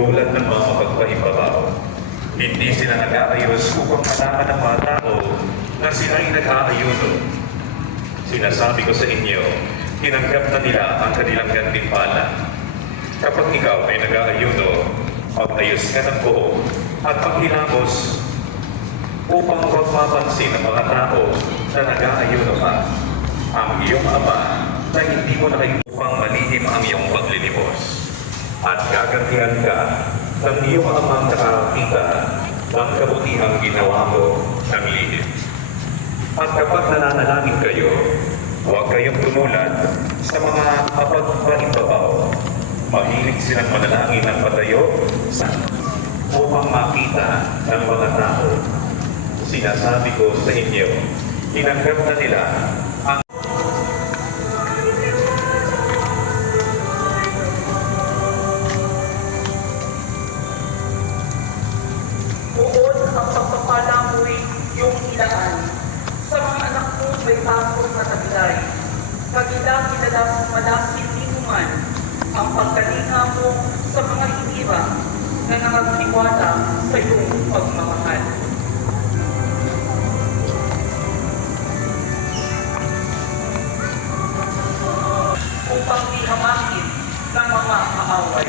tulad ng mga mapagpaibabaw. Hindi sila nag-aayos upang malaman ng mga tao na sila ay nag-aayuno. Sinasabi ko sa inyo, tinanggap na nila ang kanilang gantimpala. Kapag ikaw ay nag-aayuno, pag-ayos ka ng buhok at paghilamos upang huwag mapansin ng mga tao na nag-aayuno ka. Ang iyong ama na hindi mo nakikita upang malihim ang iyong paglilimos. At gagantihan ka ng iyong amang nakakita ng kabutihang ginawa mo ng lihim. At kapag nananalangin kayo, huwag kayong tumulat sa mga kapagpaimbabaw. Mahilig silang manalangin ng patayo upang makita ng mga tao. Sinasabi ko sa inyo, tinanggap na nila ang Buod ang pagpapala mo'y iyong ilaan. Sa mga anak mo may tapos na taglay. Kagilang madasin di man ang pagkalinga mo sa mga hinira na nangagtiwala sa iyong pagmamahal. Upang ihamakin ng mga kaaway.